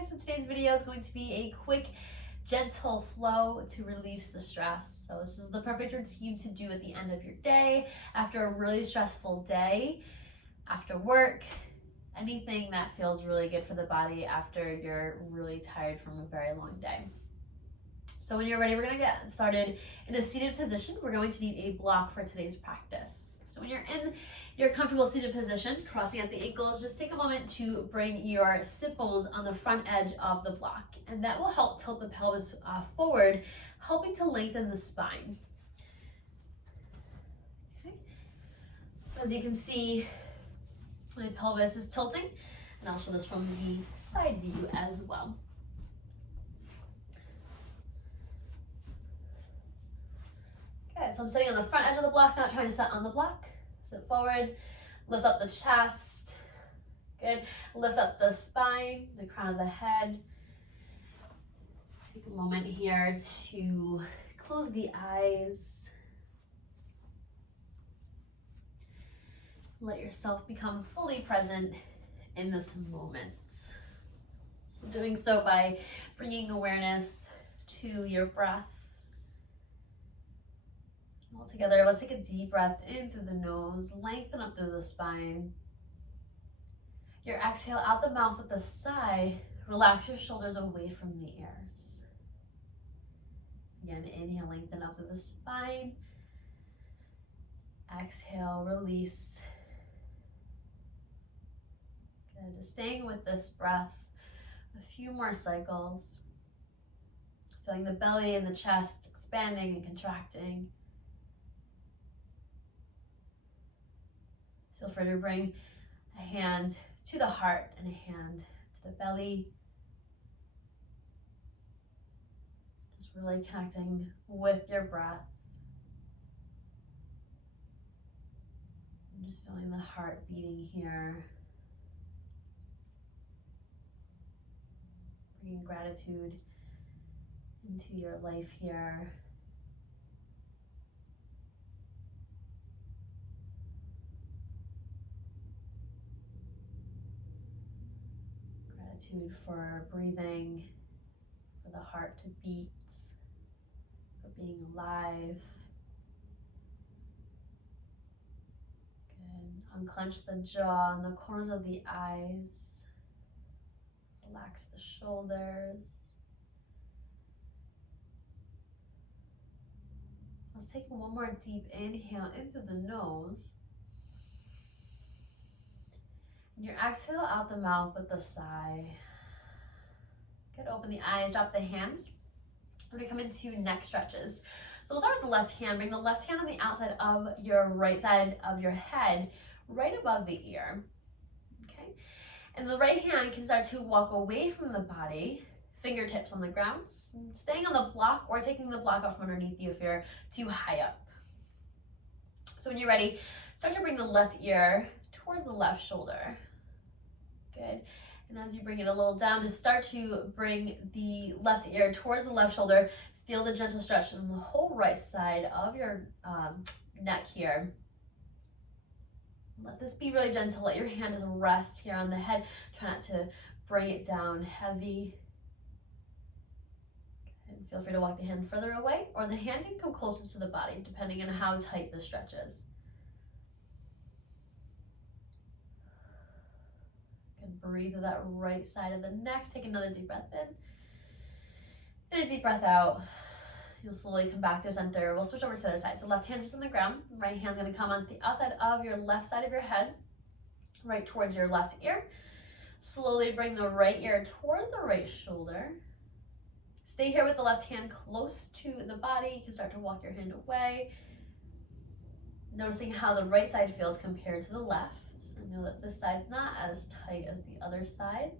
guys, so today's video is going to be a quick, gentle flow to release the stress. So this is the perfect routine to do at the end of your day, after a really stressful day, after work, anything that feels really good for the body after you're really tired from a very long day. So when you're ready, we're gonna get started in a seated position. We're going to need a block for today's practice. So when you're in your comfortable seated position, crossing at the ankles, just take a moment to bring your sit bones on the front edge of the block. And that will help tilt the pelvis forward, helping to lengthen the spine. Okay. So as you can see, my pelvis is tilting, and I'll show this from the side view as well. Okay, so I'm sitting on the front edge of the block, not trying to sit on the block. Sit forward, lift up the chest. Good. Lift up the spine, the crown of the head. Take a moment here to close the eyes. Let yourself become fully present in this moment. So doing so by bringing awareness to your breath. All together, let's take a deep breath in through the nose, lengthen up through the spine. Your exhale out the mouth with a sigh, relax your shoulders away from the ears. Again, inhale, lengthen up through the spine. Exhale, release. Good, just staying with this breath a few more cycles. Feeling the belly and the chest expanding and contracting. Feel free to bring a hand to the heart and a hand to the belly. Just really connecting with your breath. And just feeling the heart beating here. Bringing gratitude into your life here. Gratitude for breathing, for the heart to beat, for being alive. Good. Unclench the jaw and the corners of the eyes. Relax the shoulders. Let's take one more deep inhale in through the nose. And your exhale out the mouth with a sigh. Good, open the eyes, drop the hands. We're gonna come into neck stretches. So we'll start with the left hand. Bring the left hand on the outside of your right side of your head, right above the ear. Okay, and the right hand can start to walk away from the body, fingertips on the ground, staying on the block or taking the block out from underneath you if you're too high up. So when you're ready, start to bring the left ear towards the left shoulder. Good. And as you bring it a little down, just start to bring the left ear towards the left shoulder. Feel the gentle stretch on the whole right side of your neck here. Let this be really gentle. Let your hand just rest here on the head. Try not to bring it down heavy. And feel free to walk the hand further away, or the hand can come closer to the body, depending on how tight the stretch is. Breathe through that right side of the neck. Take another deep breath in. And a deep breath out. You'll slowly come back to center. We'll switch over to the other side. So left hand just on the ground. Right hand's gonna come onto the outside of your left side of your head, right towards your left ear. Slowly bring the right ear toward the right shoulder. Stay here with the left hand close to the body. You can start to walk your hand away. Noticing how the right side feels compared to the left. So know that this side's not as tight as the other side.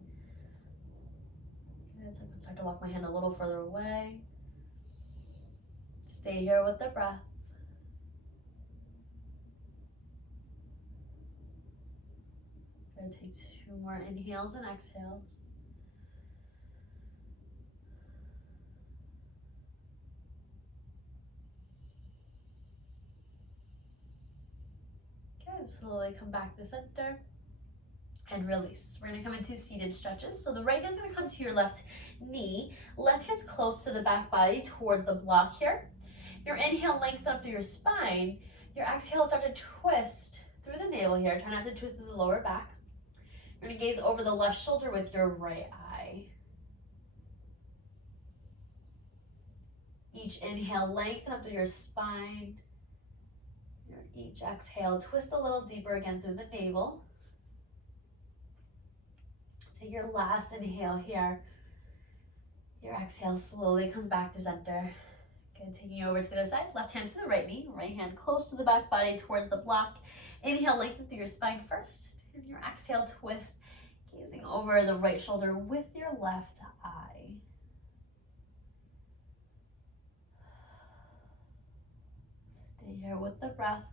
Good, so I can start to walk my hand a little further away. Stay here with the breath. Good, take 2 more inhales and exhales. Slowly come back to center. and release. We're gonna come into seated stretches. So the right hand's gonna come to your left knee, left hand's close to the back body towards the block here. Your inhale, lengthen up through your spine. Your exhale, start to twist through the navel here. Try not to twist through the lower back. You're gonna gaze over the left shoulder with your right eye. Each inhale, lengthen up through your spine. Each exhale, twist a little deeper again through the navel. Take your last inhale here. Your exhale slowly comes back to center. Good, taking you over to the other side. Left hand to the right knee, right hand close to the back body towards the block. Inhale, lengthen through your spine first. And your exhale, twist, gazing over the right shoulder with your left eye. Stay here with the breath.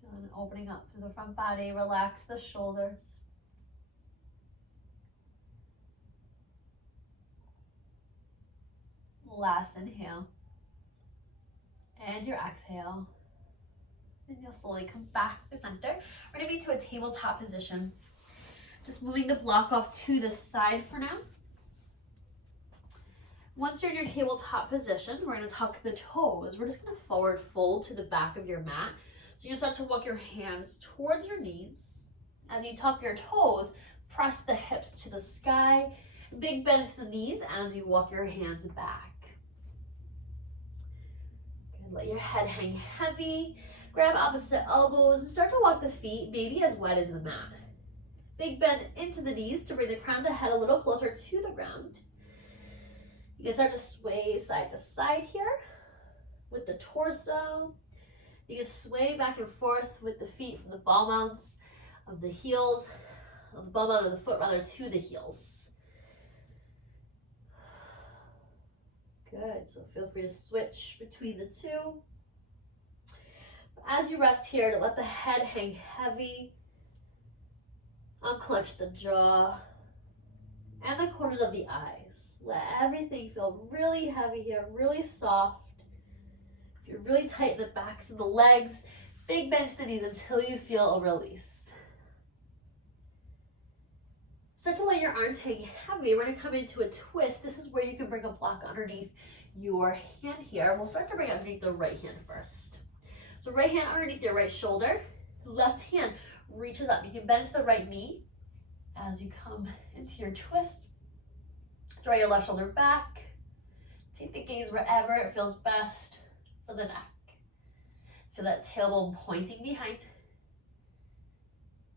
Feeling opening up through the front body. Relax the shoulders. Last inhale. And your exhale. And you'll slowly come back to center. We're going to be to a tabletop position. Just moving the block off to the side for now. Once you're in your tabletop position, we're going to tuck the toes. We're just going to forward fold to the back of your mat. So you start to walk your hands towards your knees. As you tuck your toes, press the hips to the sky. Big bend to the knees as you walk your hands back. Good. Let your head hang heavy. Grab opposite elbows and start to walk the feet maybe as wide as the mat. Big bend into the knees to bring the crown of the head a little closer to the ground. You can start to sway side to side here with the torso. You can sway back and forth with the feet from the ball mounts of the heels, of the ball mount of the foot rather, to the heels. Good, so feel free to switch between the two. As you rest here, to let the head hang heavy, unclench the jaw and the corners of the eyes. Let everything feel really heavy here, really soft. If you're really tight in the backs of the legs, big bend to the knees until you feel a release. Start to let your arms hang heavy. We're going to come into a twist. This is where you can bring a block underneath your hand here. We'll start to bring it underneath the right hand first. So right hand underneath your right shoulder. Left hand reaches up. You can bend to the right knee as you come into your twist. Draw your left shoulder back. Take the gaze wherever it feels best for the neck. Feel that tailbone pointing behind.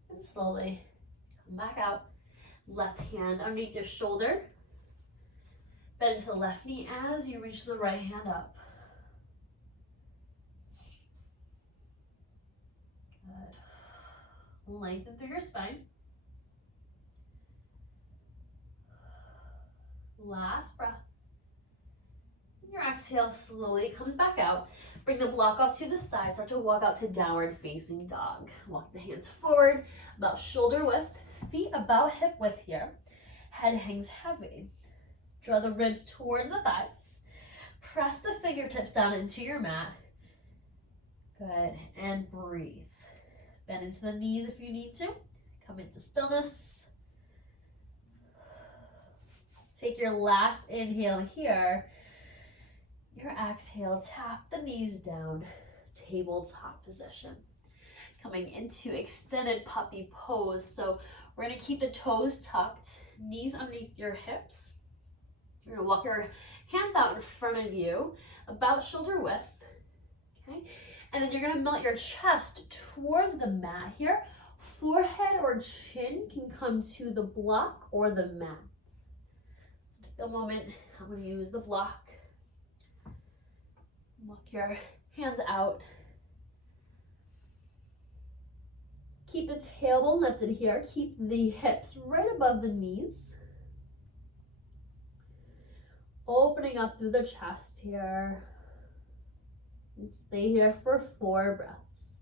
And slowly come back out. Left hand underneath your shoulder. Bend into the left knee as you reach the right hand up. Good. Lengthen through your spine. Last breath. Your exhale slowly comes back out. Bring the block off to the side. Start to walk out to downward facing dog. Walk the hands forward, about shoulder width, feet about hip width here. Head hangs heavy. Draw the ribs towards the thighs. Press the fingertips down into your mat. Good, and breathe. Bend into the knees if you need to. Come into stillness. Take your last inhale here. Your exhale, tap the knees down, tabletop position. Coming into extended puppy pose. So we're gonna keep the toes tucked, knees underneath your hips. You're gonna walk your hands out in front of you, about shoulder width, okay? And then you're gonna melt your chest towards the mat here. Forehead or chin can come to the block or the mat. So take a moment, I'm gonna use the block. Walk your hands out. Keep the tailbone lifted here. Keep the hips right above the knees. Opening up through the chest here. And stay here for 4 breaths.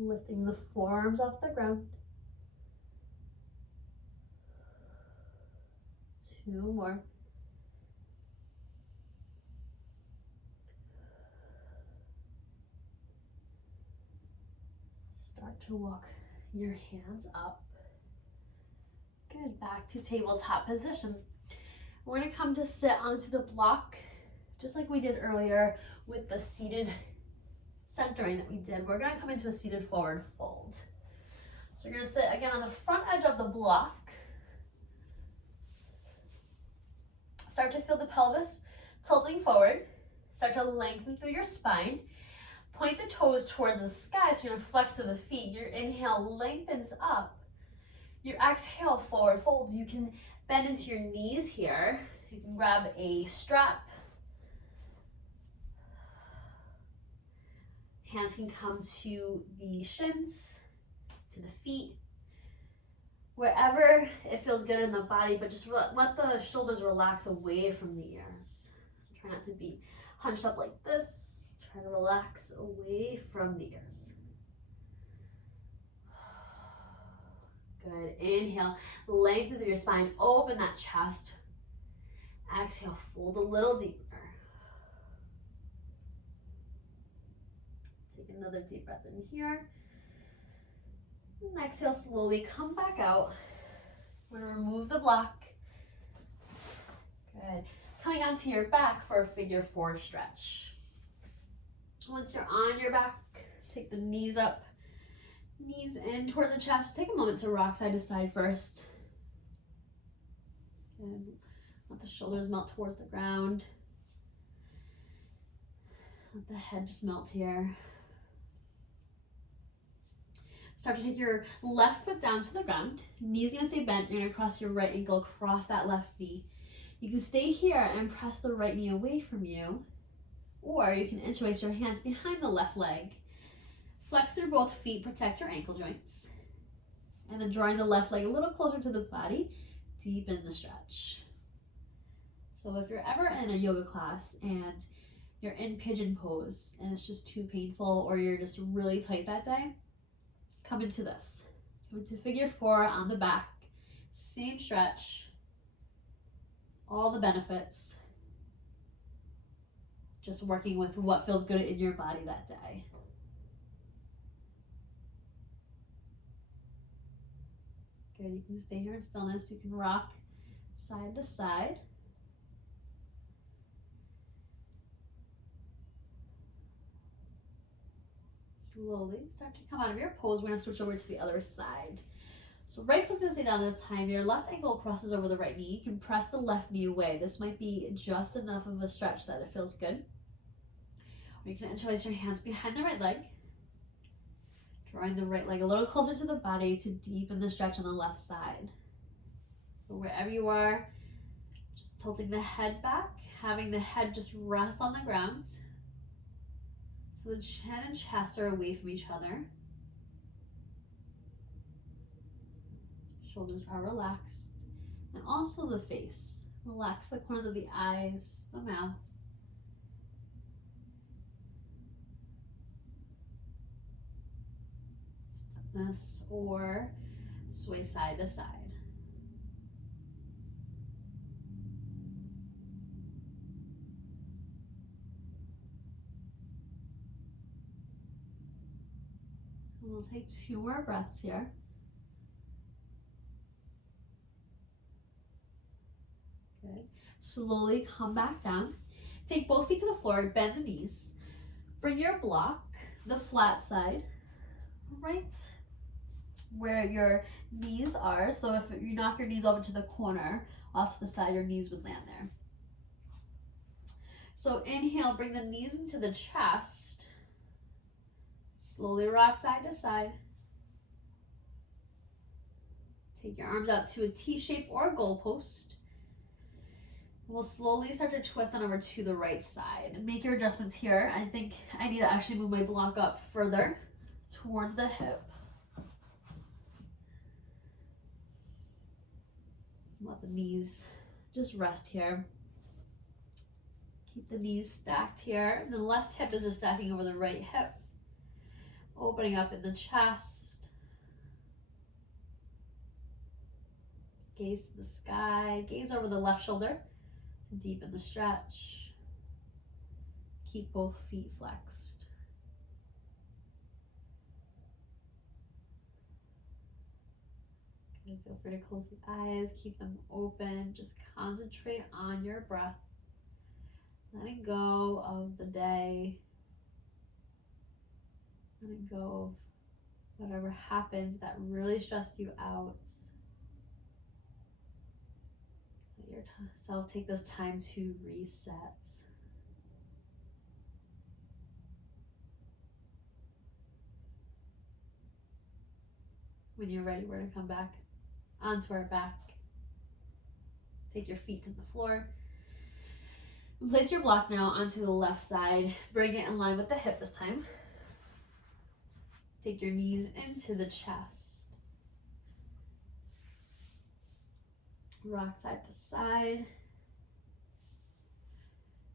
Lifting the forearms off the ground. 2 more. Start to walk your hands up. Good, back to tabletop position. We're gonna come to sit onto the block, just like we did earlier with the seated centering that we did. We're gonna come into a seated forward fold. So you're gonna sit again on the front edge of the block. Start to feel the pelvis tilting forward. Start to lengthen through your spine. Point the toes towards the sky, so you're gonna flex through the feet. Your inhale lengthens up. Your exhale forward folds. You can bend into your knees here. You can grab a strap. Hands can come to the shins, to the feet, wherever it feels good in the body, but just let the shoulders relax away from the ears. So try not to be hunched up like this. Try to relax away from the ears. Good. Inhale, lengthen through your spine, open that chest. Exhale, fold a little deeper. Take another deep breath in here. And exhale, slowly come back out. We're gonna remove the block. Good. Coming onto your back for a figure 4 stretch. Once you're on your back, take the knees up, knees in towards the chest. Just take a moment to rock side to side first. Good. Let the shoulders melt towards the ground. Let the head just melt here. Start to take your left foot down to the ground. Knee's gonna stay bent. You're gonna cross your right ankle across that left knee. You can stay here and press the right knee away from you, or you can interlace your hands behind the left leg. Flex through both feet, protect your ankle joints. And then drawing the left leg a little closer to the body, deepen the stretch. So if you're ever in a yoga class and you're in pigeon pose and it's just too painful, or you're just really tight that day, come into this. Come into figure 4 on the back. Same stretch. All the benefits. Just working with what feels good in your body that day. Good, you can stay here in stillness. You can rock side to side. Slowly start to come out of your pose. We're gonna switch over to the other side. So right foot's gonna stay down this time. Your left ankle crosses over the right knee. You can press the left knee away. This might be just enough of a stretch that it feels good. Or you can interlace your hands behind the right leg. Drawing the right leg a little closer to the body to deepen the stretch on the left side. So wherever you are, just tilting the head back, having the head just rest on the ground. So the chin and chest are away from each other. Shoulders are relaxed. And also the face. Relax the corners of the eyes, the mouth. Stiffness or sway side to side. We'll take 2 more breaths here. Good. Slowly come back down. Take both feet to the floor, bend the knees. Bring your block, the flat side, right where your knees are. So if you knock your knees over to the corner, off to the side, your knees would land there. So inhale, bring the knees into the chest. Slowly rock side to side. Take your arms out to a T shape or a goalpost. We'll slowly start to twist on over to the right side and make your adjustments here. I think I need to actually move my block up further towards the hip. Let the knees just rest here. Keep the knees stacked here. And the left hip is just stacking over the right hip. Opening up in the chest. Gaze to the sky. Gaze over the left shoulder to deepen the stretch. Keep both feet flexed. And feel free to close the eyes, keep them open. Just concentrate on your breath. Letting go of the day. Letting go of whatever happens that really stressed you out. Let yourself take this time to reset. When you're ready, we're going to come back onto our back. Take your feet to the floor. And place your block now onto the left side. Bring it in line with the hip this time. Take your knees into the chest. Rock side to side.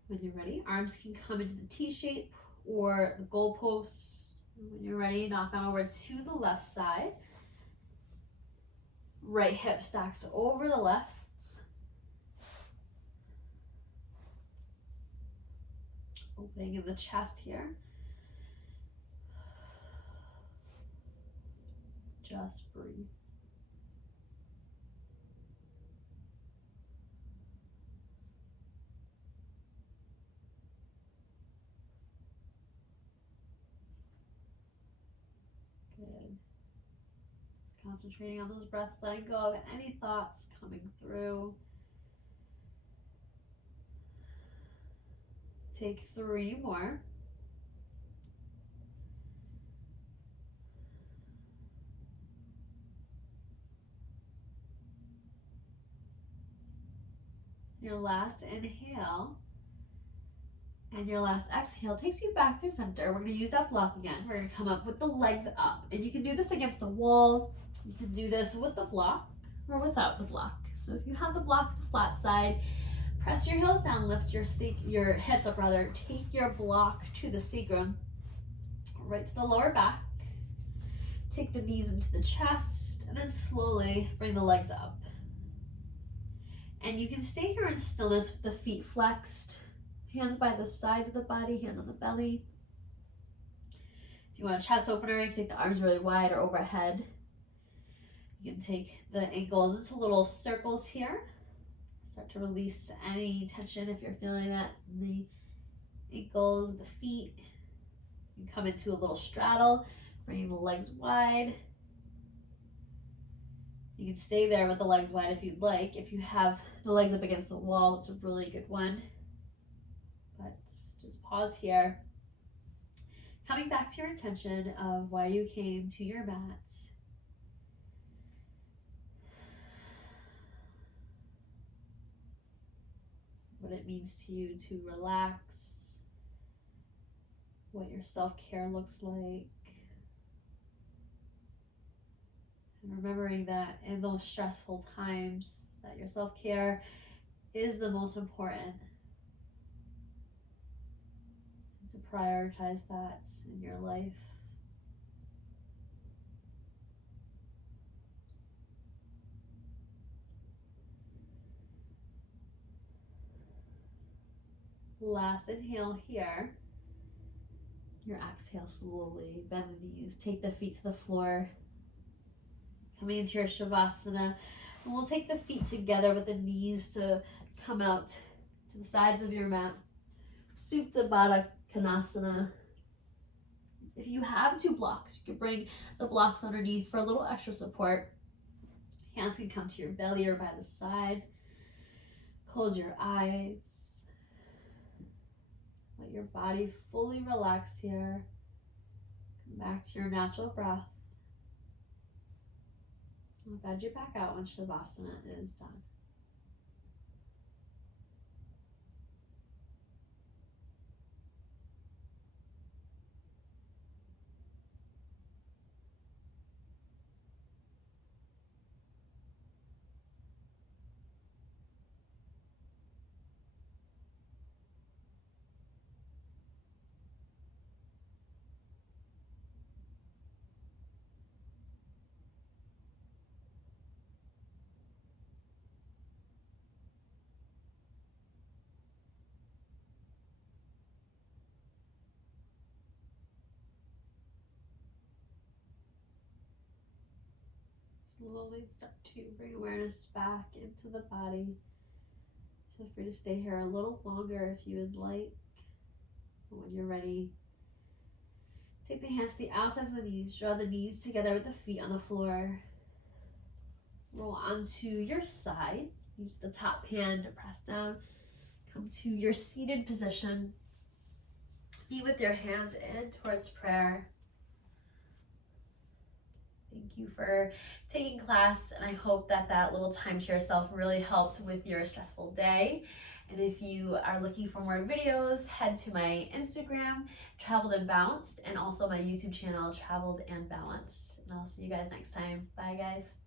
When you're ready, arms can come into the T shape or the goalposts. When you're ready, knock on over to the left side. Right hip stacks over the left. Opening in the chest here. Just breathe. Good. Just concentrating on those breaths, letting go of any thoughts coming through. Take 3 more. Your last inhale and your last exhale takes you back through center. We're going to use that block again. We're going to come up with the legs up. And you can do this against the wall. You can do this with the block or without the block. So if you have the block, the flat side, press your heels down, lift your hips up rather. Take your block to the sacrum, right to the lower back. Take the knees into the chest and then slowly bring the legs up. And you can stay here in stillness with the feet flexed, hands by the sides of the body, hands on the belly. If you want a chest opener, you can take the arms really wide or overhead. You can take the ankles into little circles here. Start to release any tension if you're feeling that in the ankles, the feet. You can come into a little straddle, bringing the legs wide. You can stay there with the legs wide if you'd like. If you have the legs up against the wall, it's a really good one. But just pause here. Coming back to your intention of why you came to your mat. What it means to you to relax. What your self-care looks like. And remembering that in those stressful times that your self-care is the most important. To prioritize that in your life. Last inhale here. Your exhale slowly. Bend the knees. Take the feet to the floor. Coming into your Shavasana. And we'll take the feet together with the knees to come out to the sides of your mat. Supta Baddha Konasana. If you have 2 blocks, you can bring the blocks underneath for a little extra support. Hands can come to your belly or by the side. Close your eyes. Let your body fully relax here. Come back to your natural breath. I'll bend you back out when Shavasana is done. slowly start to bring awareness back into the body. Feel free to stay here a little longer if you would like. When you're ready, take the hands to the outsides of the knees. Draw the knees together with the feet on the floor. Roll onto your side. Use the top hand to press down. Come to your seated position. Feet with your hands in towards prayer. Thank you for taking class, and I hope that that little time to yourself really helped with your stressful day. And if you are looking for more videos, head to my Instagram, Traveled and Balanced, and also my YouTube channel, Traveled and Balanced. And I'll see you guys next time. Bye, guys.